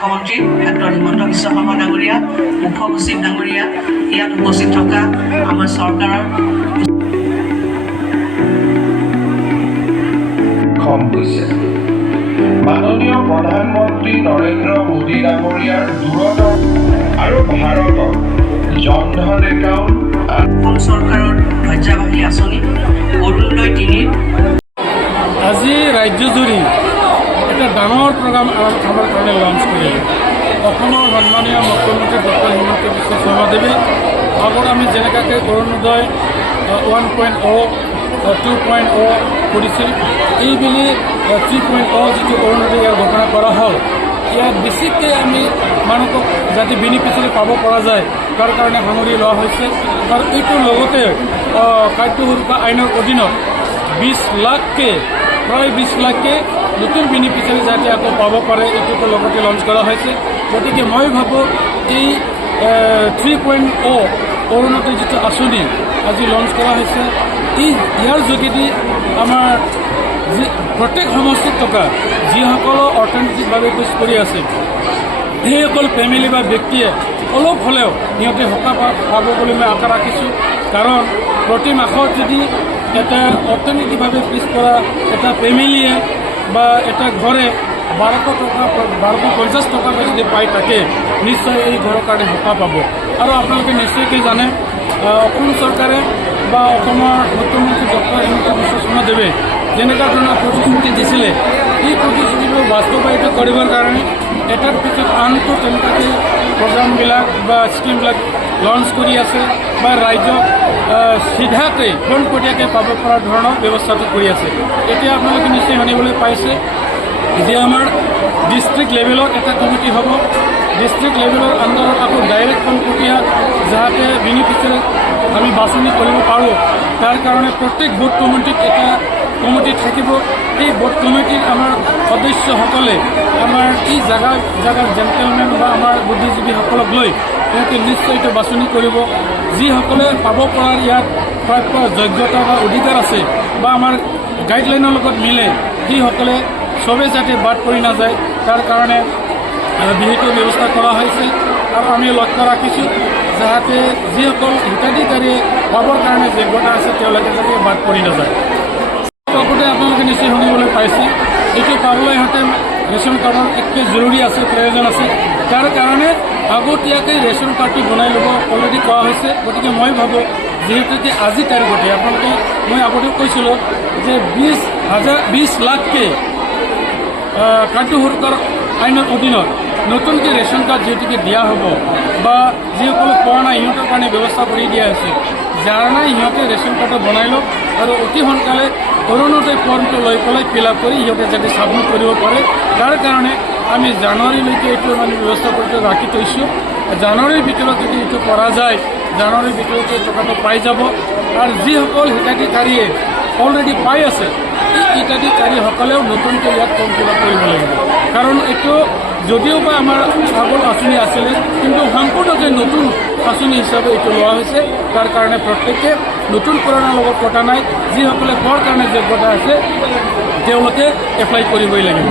মুখ্যমন্ত্ৰী ডক্টৰ হিমন্ত বিশ্ব শৰ্মা ডাঙৰীয়া, মুখ্য সচিব ডাঙৰীয়া, ইয়াত উপস্থিত থকা আমাৰ চৰকাৰৰ মাননীয় প্ৰধানমন্ত্ৰী নৰেন্দ্ৰ মোদী ডাঙৰীয়াৰ দূৰদৰ্শন আৰু ভাৰতত জনধন একাউণ্ট অসম চৰকাৰৰ ধৈৰ্যবাহী আঁচনি অৰুণোদয় ৩ আজি ৰাজ্যজুৰি এটা ডাঙৰ প্ৰগ্ৰাম আমাৰ কাৰণে লঞ্চ কৰিলে অসমৰ সন্মানীয় মুখ্যমন্ত্ৰী ডক্টৰ হিমন্ত বিশ্ব শৰ্মাদেৱে আগত আমি যেনেকৈ অৰুণোদয় 1.0 2.0 কৰিছিল এইবুলি 3.0 যিটো অৰুণোদয় ইয়াৰ ঘোষণা কৰা হ'ল ইয়াত বেছিকৈ আমি মানুহক যাতে বেনিফিচিয়াৰী পাব পৰা যায় তাৰ কাৰণে সামৰি লোৱা হৈছে আৰু এইটোৰ লগতে খাদ্য সুৰক্ষা আইনৰ অধীনত 20 লাখকে প্ৰায় 20 লাখকে নতুন বেনিফিচিয়াৰী যাতে আকৌ পাব পাৰে এইটোকে লগতে লঞ্চ কৰা হৈছে গতিকে মই ভাবোঁ এই 3.0 অৰুণোদয় যিটো আঁচনি আজি লঞ্চ কৰা হৈছে ইয়াৰ যোগেদি আমাৰ প্ৰত্যেক সমষ্টিত থকা যিসকলৰ অৰ্থনৈতিকভাৱে পিছ পৰি আছে সেইসকল ফেমিলি বা ব্যক্তিয়ে অলপ হ'লেও সিহঁতে সকাহ পাব বুলি মই আশা ৰাখিছোঁ কাৰণ প্ৰতি মাহত যদি এটা অৰ্থনৈতিকভাৱে পিছপৰা এটা ফেমিলিয়ে বা এটা ঘৰে 1250 টকাকৈ যদি পাই থাকে নিশ্চয় এই ঘৰৰ কাৰণে সকাহ পাব আৰু আপোনালোকে নিশ্চয়কৈ জানে অসম চৰকাৰে বা অসমৰ মুখ্যমন্ত্ৰী ডক্টৰ হিমন্ত বিশ্ব শৰ্মাদেৱে যেনেকুৱা ধৰণৰ প্ৰতিশ্ৰুতি দিছিলে এই প্ৰতিশ্ৰুতিবোৰ বাস্তৱায়িত কৰিবৰ কাৰণে এটাৰ পিছত আনটো তেনেকুৱাকৈ প্ৰগ্ৰামবিলাক বা স্কিমবিলাক লঞ্চ কৰি আছে বা ৰাইজক চিধাকৈ পোনপটীয়াকৈ পাব পৰা ধৰণৰ ব্যৱস্থাটো কৰি আছে এতিয়া আপোনালোকে নিশ্চয় শুনিবলৈ পাইছে যে আমাৰ ডিষ্ট্ৰিক্ট লেভেলত এটা কমিটি হ'ব ডিষ্ট্ৰিক্ট লেভেলৰ আণ্ডাৰত আকৌ ডাইৰেক্ট পোনপটীয়া যাতে বেনিফিচিয়াৰী আমি বাছনি কৰিব পাৰোঁ তাৰ কাৰণে প্ৰত্যেক বুথ কমিটিত এটা কমিটি থাকিব এই বুথ কমিটিৰ আমাৰ সদস্যসকলে আমাৰ এই জাগাৰ জেণ্টেলমেন বা আমাৰ বুদ্ধিজীৱীসকলক লৈ তেওঁলোকে নিশ্চয় এইটো বাছনি কৰিব যিসকলে পাব পৰাৰ ইয়াত প্ৰাপ্য যোগ্যতা বা অধিকাৰ আছে বা আমাৰ গাইডলাইনৰ লগত মিলে সেইসকলে চবে যাতে বাদ পৰি নাযায় তাৰ কাৰণে বিহিত ব্যৱস্থা কৰা হৈছে আৰু আমি লক্ষ্য ৰাখিছোঁ যাতে যিসকল হিতাধিকাৰীয়ে পাবৰ কাৰণে যোগ্যতা আছে তেওঁলোকে যাতে বাদ পৰি নাযায় লগতে আপোনালোকে নিশ্চয় শুনিবলৈ পাইছে এইটো পাবলৈ সিহঁতে ৰেচন কাৰ্ডৰ একে জৰুৰী আছে প্ৰয়োজন আছে তাৰ কাৰণে আগতীয়াকৈ ৰেচন কাৰ্ডটো বনাই ল'ব অলৰেডি কোৱা হৈছে গতিকে মই ভাবোঁ যিহেতুকে আজি তাৰিখতে আপোনালোকে মই আগতেও কৈছিলোঁ যে 20 লাখকৈ খাদ্য সুৰক্ষাৰ আইনৰ অধীনত নতুনকৈ ৰেচন কাৰ্ড যিহেতুকে দিয়া হ'ব বা যিসকলে পোৱা নাই সিহঁতৰ কাৰণে ব্যৱস্থা কৰি দিয়া হৈছে যাৰ নাই সিহঁতে ৰেচন কাৰ্ডটো বনাই লওক আৰু অতি সোনকালে অৰুণোদয় ফৰ্মটো লৈ পেলাই ফিল আপ কৰি সিহঁতে যাতে ছাবমিট কৰিব পাৰে তাৰ কাৰণে আমি জানুৱাৰীলৈকে এইটো মানে ব্যৱস্থা কৰি ৰাখি থৈছোঁ জানুৱাৰীৰ ভিতৰত যদি এইটো কৰা যায় জানুৱাৰীৰ ভিতৰতে টকাটো পাই যাব আৰু যিসকল হিতাধিকাৰীয়ে অলৰেডি পাই আছে এই হিতাধিকাৰীসকলেও নতুনকৈ ইয়াত ফৰ্ম ফিল আপ কৰিব লাগিব কাৰণ এইটো যদিও বা আমাৰ আগৰ আঁচনি আছিলে কিন্তু সম্পূৰ্ণকৈ নতুন আঁচনি হিচাপে এইটো লোৱা হৈছে তাৰ কাৰণে প্ৰত্যেকে নতুন পুৰণাৰ লগত কথা নাই যিসকলে পোৱাৰ কাৰণে যোগ্যতা আছে তেওঁলোকে এপ্লাই কৰিবই লাগিব